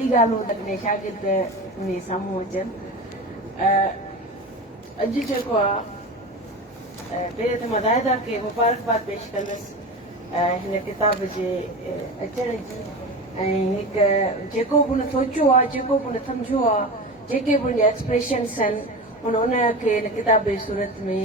ॿी ॻाल्हि तकड़े शागिर्द में साम्हूं अचनि। अॼु जेको आहे पहिरें त मां ज़ाहिदा खे मुबारकबाद पेश कंदसि हिन किताब जे अचण जी, ऐं हिकु जेको बि उन सोचियो आहे, जेको बि उन सम्झो आहे, जेके बि उनजा एक्सप्रेशन्स आहिनि उनखे हिन किताब जी सूरत में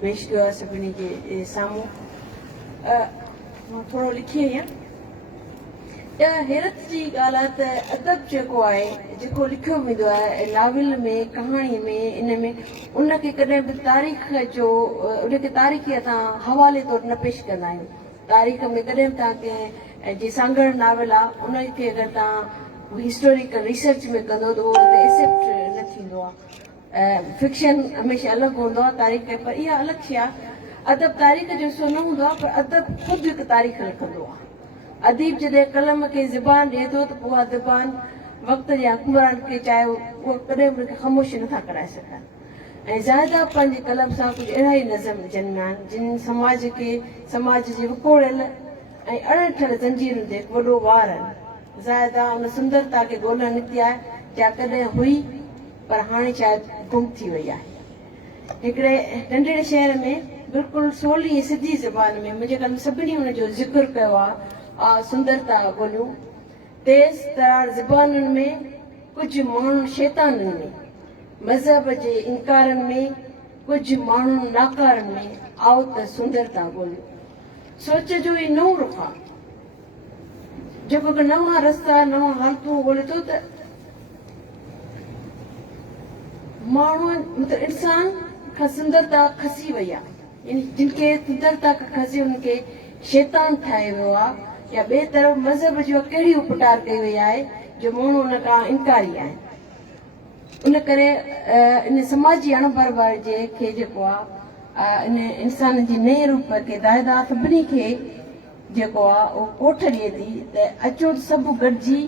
पेश कयो आहे सभिनी जे साम्हूं। मां थोरो लिखी आई आहियां। हैरत जी ॻाल्हि आहे त अदब जेको आहे, जेको लिखियो वेंदो आहे नाविल में, कहाणी में, इन में उनखे कॾहिं बि तारीख़ जो उनखे तारीख़ी असां हवाले तौरु न पेश कंदा आहियूं। तारीख़ में कॾहिं बि तव्हां कंहिं जीअं सांगड़ नाविल आहे उनखे अगरि तव्हां हिस्टोरिकल रिसर्च में कंदो त उहो एक्सेप्ट न थींदो आहे। फिक्शन हमेशह अलॻि हूंदो आहे तारीख़, पर इहा अलॻि शइ आहे। अदब तारीख़ जो हिसो न हूंदो आहे, पर अदब ख़ुदि हिकु तारीख़ लिखंदो आहे। अदीब जॾहिं कलम खे ज़बान ॾिए थो त उहा ज़बान वक़्त जे हुकुमरान खे चाहे उहो कॾहिं बि हुनखे ख़ामोश नथा कराए सघनि। ऐं ज़ाहिदा पंहिंजे कलम सां कुझु अहिड़ा ई नज़म जनमिया आहिनि जिन समाज खे, समाज जे विकोड़ियल ऐं अड़िठल ज़ंजीरुनि ते वॾो वार आहिनि। ज़ाहिदा उन सुंदरता खे ॻोल्हण निकिती आहे जा कॾहिं हुई, पर हाणे शायदि गुम थी वई आहे। हिकिड़े नंढड़े शहर में बिल्कुलु सवली ऐं सिधी ज़बान में मुंहिंजे ख़्याल में सभिनी हुनजो ज़िक्र कयो आहे सुंदरता ॻोल्हियूं। तेज़ तरार ज़बानुनि में, कुझु माण्हू शैताननि में, मज़हब जे इनकारनि में, कुझु माण्हू नाकारनि में, आओ त सुंदरता ॻोल्हियूं। सोच जो ई नओं रुख आहे जेको नवां रस्ता, नवां हालतूं ॻोल्हे थो त माण्हू मतिलबु इंसान खां सुंदरता खसी वई आहे। यानी जिनखे सुंदरता खां खसी उनखे शैतान ठाहे वियो आहे, या ॿिए तरफ़ मज़हब जो कहिड़ी उपटार कई वई आहे जो माण्हू उन खां इनकारी आहिनि। इन करे इन समाजी अणबरबारी जे खे जेको आहे इन इंसान जी नए रूप खे दायदा सभिनी खे जेको आहे उहो कोठ ॾिए थी त अचो सभु गॾिजी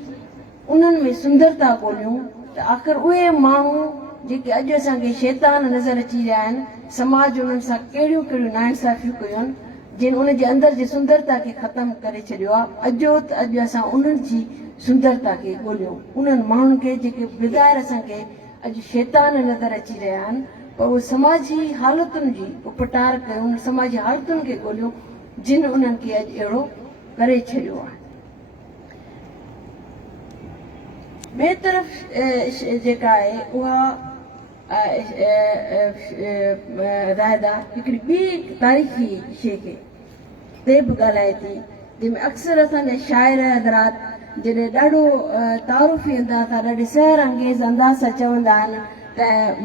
उन्हनि में सुंदरता ॻोल्हियूं त आख़िर उहे माण्हू जेके अॼु असांखे शैतान नज़र अची रहिया आहिनि, समाज उन्हनि सां कहिड़ियूं कहिड़ियूं नाइंसाफ़ियूं कयूं आहिनि जिन उन जे अंदरि जी सुंदरता खे ख़तमु करे छॾियो आहे। अॼो त अॼु असां उन्हनि जी सुंदरता खे ॻोल्हियूं, उन्हनि माण्हुनि खे जेके बिग़ैर असांखे अॼु शैतान नज़र अची रहिया आहिनि, पर उहे समाजी हालतुनि जी उपटार कयूं, उन समाजी हालतुनि खे ॻोल्हियूं जिन उन्हनि खे अॼु अहिड़ो करे छॾियो आहे। ॿिए तरफ़ जेका आहे उहा ज़ाहिदा हिकिड़ी ॿी तारीख़ी शइ खे ते बि ॻाल्हाए थी, जंहिंमें अक्सर असांजा शाइर हज़रात जॾहिं ॾाढो तारुफ़ी अंदाज़ सां, ॾाढे सहर अंगेज़ अंदाज़ सां चवंदा आहिनि त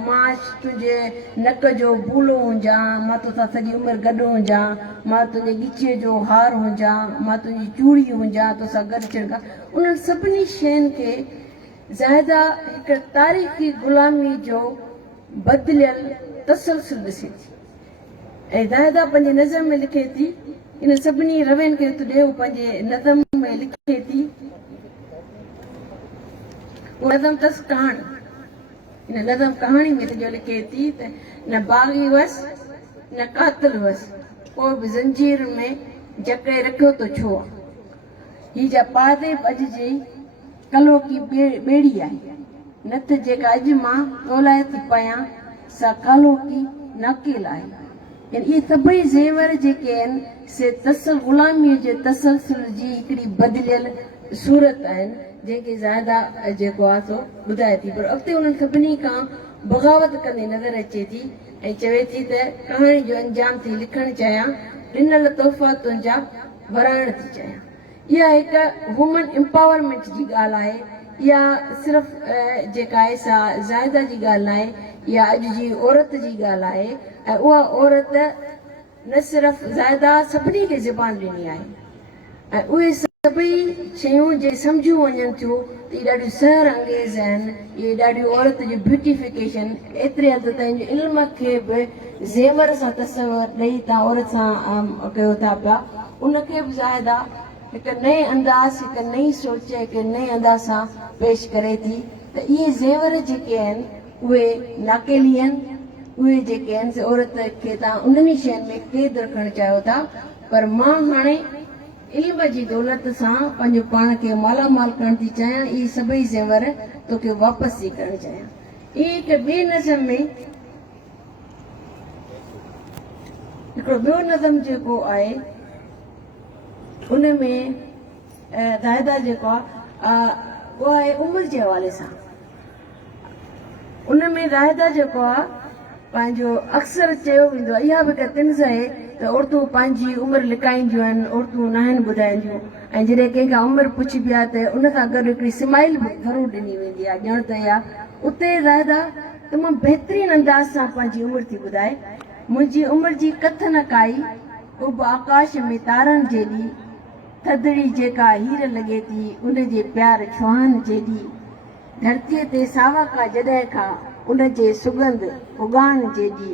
मां तुंहिंजे नक जो बूलो हुजां, मां तोसां सॼी उमिरि गॾु हुजां, मां तुंहिंजे ॻिचीअ जो हार हुजां, मां तुंहिंजी चूड़ी हुजां, तोसां गॾु चिड़का, उन्हनि सभिनी शयुनि खे ज़ाहिदा हिकु तारीख़ी ग़ुलामी जो बदिलियल तसलसल ॾिसे थी। ऐं ज़ाहिदा पंहिंजे नज़म में लिखे थी, इन सभिनी रवियुनि खे ॾे पंहिंजे नज़म में लिखे थी। नज़म अथसि कहाणी, इन नज़म कहाणी में सॼो लिखे थी त न बाग़ी हुअसि न कातिल हुअसि, को बि ज़ंजीर में जकड़े रखियो त छो आहे। ही जा पादे अॼु जी कलो की ॿेड़ी आहे, न त जेका अॼु मां तोलाए थी पयां सा कालो की नाकेल आहे। यानी इहे सभई ज़ेवर जेके आहिनि से ग़ुलामीअ जे तसलसल जी हिकिड़ी बदिलियल सूरत आहिनि, जंहिंखे ज़ाहिदा जेको आहे सो ॿुधाए थी। पर अॻिते उन्हनि सभिनी खां बग़ावत कंदी नज़र अचे थी ऐं चवे थी त कहाणी जो अंजाम थी लिखणु चाहियां, ॾिनल तोहफ़ा तुंहिंजा वराइण थी चाहियां। इहा हिकु वुमन एम्पावरमेंट जी ॻाल्हि आहे। इहा सिर्फ़ जेका आहे सा ज़ाहिदा जी ॻाल्हि न आहे, इहा अॼु जी औरत जी ॻाल्हि आहे। ऐं उहा औरत न सिर्फ़ ज़ाहिदा सभिनी खे ज़बान ॾिनी आहे, ऐं उहे सभई शयूं जे सम्झियूं वञनि थियूं त इहे ॾाढियूं सहर अंगेज़ आहिनि। इहे ॾाढियूं औरत जी ब्यूटिफिकेशन एतिरे हद ताईं जो इल्म खे बि ज़ेवर सां तसवर ॾेई तव्हां औरत सां कयो था पिया, उनखे बि ज़ाहिदा हिकु नए अंदाज़, हिकु नई सोच, हिकु नए अंदाज़ सां पेश करे थी त इहे ज़ेवर जेके आहिनि उहे नाकेली आहिनि। उहे जेके आहिनि औरत खे तव्हां उन्हनि शयुनि में क़ैद रखणु चाहियो था, पर मां हाणे इल्म जी दौलत सां पंहिंजो पाण खे मालामाल करण थी चाहियां। इहे सभई ज़ेवर तोखे वापसि थी करणु चाहियां। इहे हिकु ॿिए नज़म में हिकिड़ो ॿियो नज़म जेको आहे उन में दायदा जेको आहे उहो आहे उमिरि जे हवाले सां। उन में दायदा जेको आहे पंहिंजो अक्सर चयो वेंदो आहे, इहा बि हिकु तिन्ज़ आहे त औरतूं पंहिंजी उमिरि लिकाईंदियूं आहिनि, औरतूं न आहिनि ॿुधाईंदियूं, ऐं जॾहिं कंहिंखां उमिरि पुछिबी आहे त उन सां गॾु हिकिड़ी स्माइल बि ज़रूरु ॾिनी वेंदी आहे, ॼण त इहा उते दायदा तमामु बहितरीनु अंदाज़ सां पंहिंजी उमिरि थी ॿुधाए। मुंहिंजी उमिरि जी कथ न काई, उब आकाश में तारनि जेॾी, थधिड़ी जेका हीर लॻे थी उन जे प्यार छुहान जेॾी, धरतीअ ते सावका जॾहिं खां उन जे सुगंध उगान जेॾी,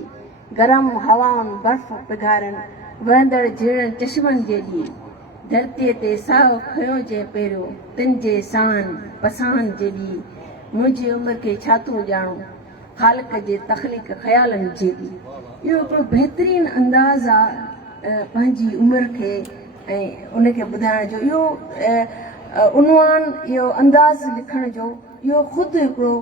गरम हवाउनि बर्फ़ पिघारनि वहंदड़ झीणनि चश्मनि जेॾी, धरतीअ ते साहु खयो जे पहिरियों तिन जे सान पसान जेॾी, मुंहिंजी उमिरि खे छा थो ॼाणो ख़ालिक जे तख़लीक़ ख़्यालनि जेॾी। इहो हिकिड़ो बहितरीनु अंदाज़ आहे पंहिंजी उमिरि खे ऐं उनखे ॿुधाइण जो। इहो उनवान, इहो अंदाज़ लिखण जो, इहो ख़ुदि हिकिड़ो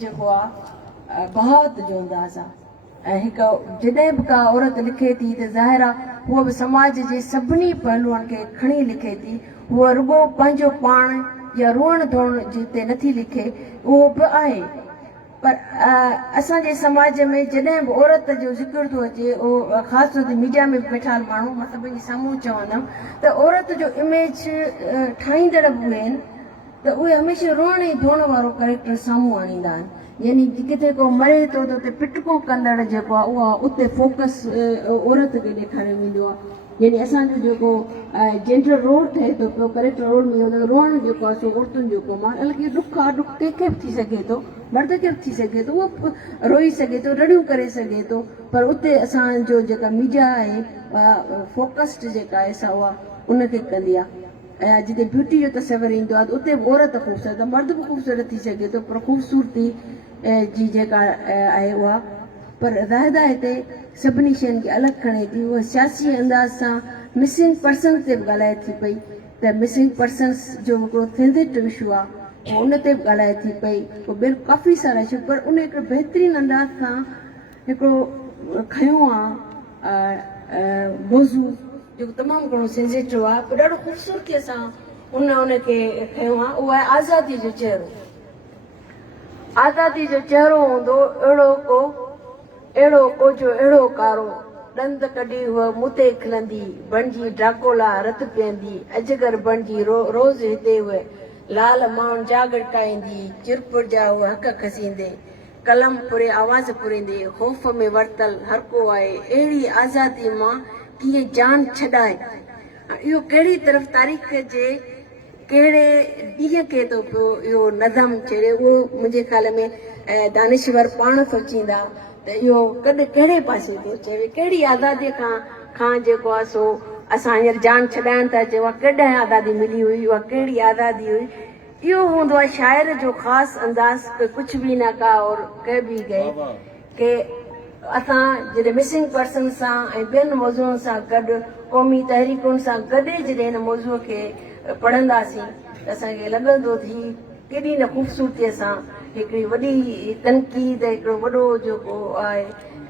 जेको आहे बहावत जो अंदाज़ आहे। ऐं हिकु जॾहिं बि का औरत लिखे थी त ज़ाहिर आहे उहा बि समाज जे सभिनी पहलुअनि खे खणी लिखे थी। उहा रुॻो पंहिंजो पाण या रोअण धोअण जिते नथी लिखे, उहो बि आहे, पर असांजे समाज में जॾहिं बि औरत जो ज़िक्र थो अचे, उहो ख़ासि तौर ते मीडिया में वेठाल माण्हू, मां सभिनी साम्हूं चवंदमि त औरत जो इमेज ठाहींदड़ बि उहे आहिनि त उहे हमेशह रोअण ऐं धोअण वारो कैरेक्टर साम्हूं आणींदा आहिनि। यानी किथे को मरे थो त उते पिटको कंदड़ जेको आहे उहा उते फोकस औरत खे ॾेखारियो वेंदो आहे। यानी असांजो जेको जेंडर रोल ठहे थो पियो, करेक्टर रोल में रोअण जेको आहे सो औरतुनि जो कमु आहे। हालांकि ॾुख आहे, ॾुख कंहिंखे बि थी सघे थो, मर्द खे बि थी सघे थो, उहो रोई सघे थो, रड़ियूं करे सघे थो, पर उते असांजो जेका मीडिया आहे फोकस्ड जेका आहे सा उहा उनखे कंदी आहे। ऐं जिते ब्यूटी जो तस्वर ईंदो आहे त उते बि औरत ख़ूबसूरत आहे, मर्द बि ख़ूबसूरत थी सघे थो, पर ख़ूबसूरती जी जेका आहे उहा पर ज़ाहिदा हिते सभिनी शयुनि खे अलॻि खणे थी। उहा सियासी अंदाज़ सां मिसिंग पर्सन ते बि ॻाल्हाए थी पई त मिसिंग पर्सन्स जो हिकिड़ो सेंसिटिव इशू आहे, उन ते बि ॻाल्हाए थी पई, पोइ ॿियो काफ़ी सारा इशू, पर उन हिकिड़ो बहितरीनु अंदाज़ सां हिकिड़ो खयो आहे मौज़ू जेको तमामु घणो सेंसिटिव आहे, पर ॾाढो ख़ूबसूरतीअ सां उनखे खयो आहे। उहो आहे आज़ादी जो चहिरो। आज़ादी जो चहिरो हूंदो अहिड़ो को जो अहिड़ो कारो, ॾंद कढी हूअ मूं ते खिलंदी, बणिजी डाकोला रत पीअंदी, अजगर बणिजी रोज़ हिते उहे लाल माण्हुनि जा गड़काईंदी, चिरपुर जा उहे हक़ खसींदे, कलम पुरे आवाज़ पुरींदे, ख़ौफ़ में वरतल हर को आहे, अहिड़ी आज़ादी मां कीअं जान छॾाए। इहो कहिड़ी तरफ़ तारीख़ जे कहिड़े ॾींहं खे थो पियो इहो नज़म छेड़े, उहो मुंहिंजे ख़्याल में दानिश्वर पाण सोचींदा त इहो कॾहिं कहिड़े पासे थो चए, कहिड़ी आज़ादीअ खां जेको आहे सो असां हींअर जान छॾाइण था चयो, कॾहिं आज़ादी मिली हुई, उहा कहिड़ी आज़ादी हुई। इहो हूंदो आहे शाइर जो ख़ासि अंदाज़, कुझु बि न का और कह बि गए के असां जॾहिं मिसिंग पर्सन सां ऐं ॿियनि मौज़ूअनि सां गॾु क़ौमी तहरीकुनि सां गॾु जॾहिं हिन मौज़ूअ खे पढ़ंदासीं त असांखे लॻंदो थी केॾी न ख़ूबसूरतीअ सां हिकिड़ी वॾी तनक़ीद, हिकिड़ो वॾो जेको आहे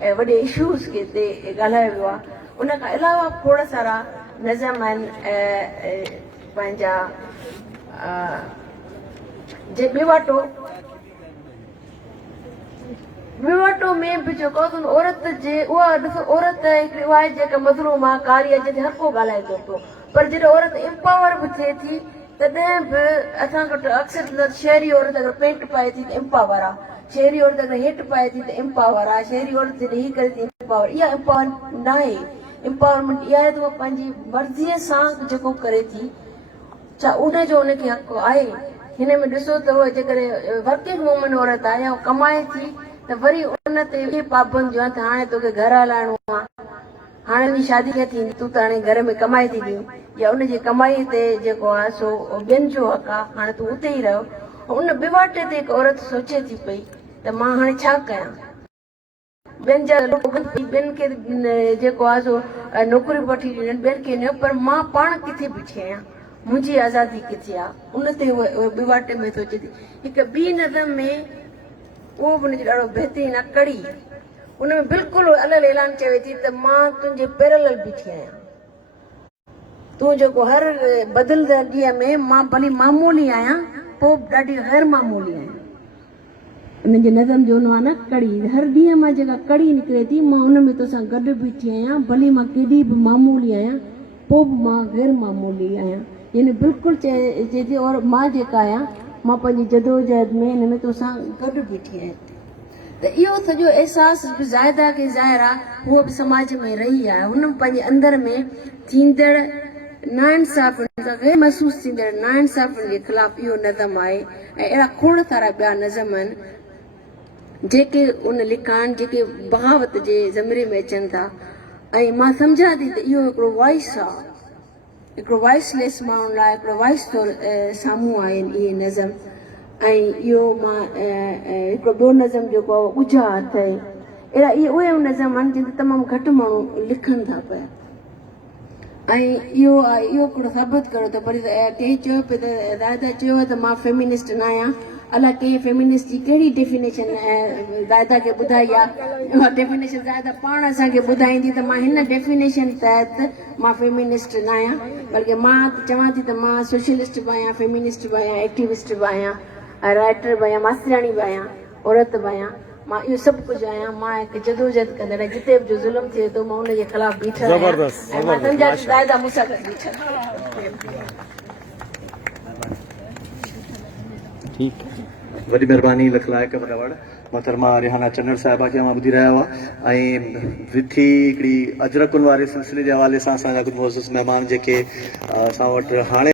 ऐं वॾे इशूज़ खे हिते ॻाल्हायो वियो आहे। उन खां अलावा खोड़ सारा नज़म आहिनि पंहिंजा जे ॿिवाटो में बि जेको औरत जे उहा ॾिसो, औरत हिकिड़ी उहा आहे जेका मज़लूम आहे, कारी आहे, जिते हर को ॻाल्हाए थो पियो, पर जॾहिं औरत एम्पावर बि थिए थी तॾहिं बि असां वटि अक्सर शहरी औरत अगरि पेंट पाए थी त एम्पावर आहे, शहरी औरत अगरि हेठि पाए थी त एम्पावर आहे, शहरी औरत जॾहिं हीअ करे थी एम्पावर। इहा एम्पावर न आहे। एम्पावरमेंट इहा आहे त उहा पंहिंजी मर्ज़ीअ सां जेको करे थी, छा उनजो उनखे हक़ आहे। हिन में ॾिसो त उहा जेकॾहिं वर्किंग वूमन औरत आहे या कमाए थी त वरी उन ते इहे पाबंदियूं आहिनि त हाणे तोखे घर हलाइणो आहे, हाणे उनजी शादी कीअं थींदी, तूं त हाणे घर में कमाए थी ॾियूं, या उनजी कमाई ते जेको आहे सो ॿियनि जो हक़ आहे, हाणे तूं उते ई रहो। उन ॿिवाटे ते हिकु औरत सोचे थी पई त मां हाणे छा कयां, ॿियनि जा ॿियनि खे जेको आहे सो नौकरी वठी ॾियनि ॿियनि खे न, पर मां पाण किथे बीठी आहियां, मुंहिंजी आज़ादी किथे आहे, उन ते ॿिवाटे में सोचे थी। हिकु ॿी नज़म में उहो बि हुनजो ॾाढो बहितरीनु आहे, कड़ी। उन में बिल्कुलु अलॻि ऐलान चवे थी त मां तुंहिंजे पैरेलल बीठी आहियां, तूं जेको हर बदिलंदड़ ॾींहं में मां भली मामूली आहियां, पोइ ॾाढी गैर मामूली आहियां। उनजे नज़म जो उनवान आहे कड़ी। हर ॾींहं मां जेका कड़ी निकिरे थी, मां उन में तोसां गॾु बीठी आहियां, भली मां केॾी बि मामूली आहियां, पोइ बि मां गैर मामूली आहियां। यानी बिल्कुलु चए थी, और मां जेका आहियां मां पंहिंजी जदोजहद में हिन में तोसां गॾु बीठी आहियां। त इहो सॼो अहसासु ज़ाइदा खे ज़ाहिर आहे, उहो बि समाज में रही आहे। हुन पंहिंजे अंदर में थींदड़ नाइंसाफ़ गैर महसूसु थींदड़ नाइंसाफ़नि जे ख़िलाफ़ इहो नज़म आहे। ऐं अहिड़ा खोड़ सारा ॿिया नज़म आहिनि जेके उन लिखा आहिनि, जेके बग़ावत जे ज़मरे में अचनि था। ऐं मां सम्झां थी त इहो हिकिड़ो वॉइस आहे, हिकिड़ो वॉइसलेस माण्हुनि लाइ हिकिड़ो वॉइस तौरु साम्हूं आहिनि इहे नज़म। ऐं इहो मां हिकिड़ो ॿियो नज़म जेको आहे ॻुझा हथ आहे, अहिड़ा इहे उहे नज़म आहिनि जिन ते तमामु घटि माण्हू लिखनि था पिया। ऐं इहो आहे, इहो हिकिड़ो साबित कयो त वरी कंहिं चयो पियो त दादा चयो त मां फेमिनिस्ट न आहियां। अलाए कंहिं फेमिनिस्ट जी कहिड़ी डेफिनेशन दादा खे ॿुधाई आहे, उहा डेफिनेशन दादा पाण असांखे ॿुधाईंदी त मां हिन डेफिनेशन तहत मां फेमिनिस्ट न आहियां, बल्कि मां चवां थी त मां सोशलिस्ट बि आहियां, फेमिनिस्ट बि आहियां, एक्टिविस्ट बि आहियां, राइटर बि आहियां, मास्तराणी बि आहियां, औरत बि आहियां। मां इहो सभु कुझु आहियां। मां हिकु जदोजहद कंदड़, जिते बि जो ज़ुल्म थिए थो मां हुनजे ख़िलाफ़ बीठल आहियां। ऐं मां सम्झां थी दादा मूंसां गॾु बीठल। ठीकु आहे, वॾी महिरबानी लख लाइक़ बराबड़ मोहतरमा रिहाना चन्नर साहिबा खे मां ॿुधी रहिया हुआ। ऐं विथी हिकिड़ी अजरकुनि वारे सिलसिले जे हवाले सां असांजा कुझु मुअज़्ज़िज़ महिमान जेके असां वटि हाणे